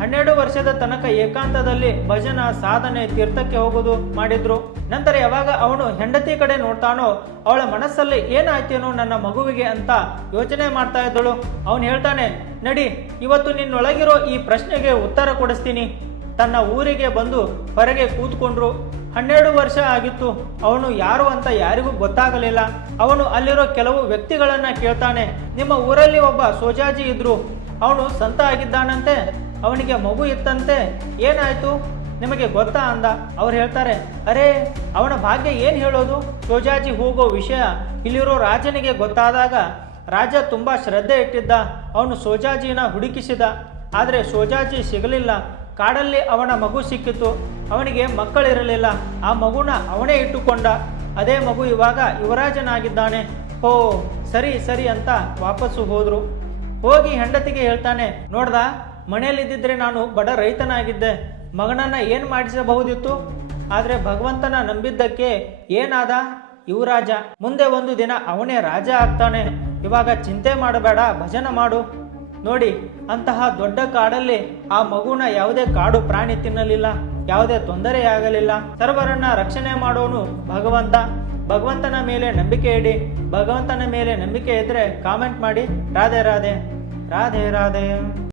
12 ವರ್ಷದ ತನಕ ಏಕಾಂತದಲ್ಲಿ ಭಜನ ಸಾಧನೆ ತೀರ್ಥಕ್ಕೆ ಹೋಗುವುದು ಮಾಡಿದ್ರು. ನಂತರ ಯಾವಾಗ ಅವನು ಹೆಂಡತಿ ಕಡೆ ನೋಡ್ತಾನೋ ಅವಳ ಮನಸ್ಸಲ್ಲಿ ಏನಾಯ್ತೇನೋ ನನ್ನ ಮಗುವಿಗೆ ಅಂತ ಯೋಚನೆ ಮಾಡ್ತಾ ಇದ್ದಳು. ಅವನು ಹೇಳ್ತಾನೆ, ನಡಿ ಇವತ್ತು ನಿನ್ನೊಳಗಿರೋ ಈ ಪ್ರಶ್ನೆಗೆ ಉತ್ತರ ಕೊಡಿಸ್ತೀನಿ. ತನ್ನ ಊರಿಗೆ ಬಂದು ಹೊರಗೆ ಕೂತ್ಕೊಂಡ್ರು. 12 ವರ್ಷ ಆಗಿತ್ತು. ಅವನು ಯಾರು ಅಂತ ಯಾರಿಗೂ ಗೊತ್ತಾಗಲಿಲ್ಲ. ಅವನು ಅಲ್ಲಿರೋ ಕೆಲವು ವ್ಯಕ್ತಿಗಳನ್ನ ಕೇಳ್ತಾನೆ. ನಿಮ್ಮ ಊರಲ್ಲಿ ಒಬ್ಬ ಸೋಜಾಜಿ ಇದ್ರು, ಅವನು ಸಂತ ಆಗಿದ್ದಾನಂತೆ, ಅವನಿಗೆ ಮಗು ಇತ್ತಂತೆ, ಏನಾಯ್ತು ನಿಮಗೆ ಗೊತ್ತಾ ಅಂದ. ಅವ್ರು ಹೇಳ್ತಾರೆ, ಅರೇ ಅವನ ಭಾಗ್ಯ ಏನು ಹೇಳೋದು, ಸೋಜಾಜಿ ಹೋಗೋ ವಿಷಯ ಇಲ್ಲಿರೋ ರಾಜನಿಗೆ ಗೊತ್ತಾದಾಗ ರಾಜ ತುಂಬಾ ಶ್ರದ್ಧೆ ಇಟ್ಟಿದ್ದ. ಅವನು ಸೋಜಾಜಿನ ಹುಡುಕಿಸಿದ, ಆದರೆ ಸೋಜಾಜಿ ಸಿಗಲಿಲ್ಲ. ಕಾಡಲ್ಲಿ ಅವನ ಮಗು ಸಿಕ್ಕಿತು. ಅವನಿಗೆ ಮಕ್ಕಳಿರಲಿಲ್ಲ. ಆ ಮಗುನ ಅವನೇ ಇಟ್ಟುಕೊಂಡ. ಅದೇ ಮಗು ಇವಾಗ ಯುವರಾಜನಾಗಿದ್ದಾನೆ. ಓ ಸರಿ ಸರಿ ಅಂತ ವಾಪಸ್ಸು ಹೋದ್ರು. ಹೋಗಿ ಹೆಂಡತಿಗೆ ಹೇಳ್ತಾನೆ, ನೋಡ್ದ ಮನೆಯಲ್ಲಿದ್ದಿದ್ರೆ ನಾನು ಬಡ ರೈತನಾಗಿದ್ದೆ, ಮಗನನ್ನ ಏನು ಮಾಡಿಸಬಹುದಿತ್ತು. ಆದರೆ ಭಗವಂತನ ನಂಬಿದ್ದಕ್ಕೆ ಏನಾದ, ಯುವರಾಜ. ಮುಂದೆ ಒಂದು ದಿನ ಅವನೇ ರಾಜ ಆಗ್ತಾನೆ. ಇವಾಗ ಚಿಂತೆ ಮಾಡಬೇಡ, ಭಜನ ಮಾಡು. ನೋಡಿ, ಅಂತಹ ದೊಡ್ಡ ಕಾಡಲ್ಲಿ ಆ ಮಗುನ ಯಾವುದೇ ಕಾಡು ಪ್ರಾಣಿ ತಿನ್ನಲಿಲ್ಲ, ಯಾವುದೇ ತೊಂದರೆಯಾಗಲಿಲ್ಲ. ಸರ್ವರನ್ನ ರಕ್ಷಣೆ ಮಾಡೋನು ಭಗವಂತ. ಭಗವಂತನ ಮೇಲೆ ನಂಬಿಕೆ ಇಡಿ. ಭಗವಂತನ ಮೇಲೆ ನಂಬಿಕೆ ಇದ್ರೆ ಕಾಮೆಂಟ್ ಮಾಡಿ. ರಾಧೆ ರಾಧೆ ರಾಧೆ ರಾಧೆ.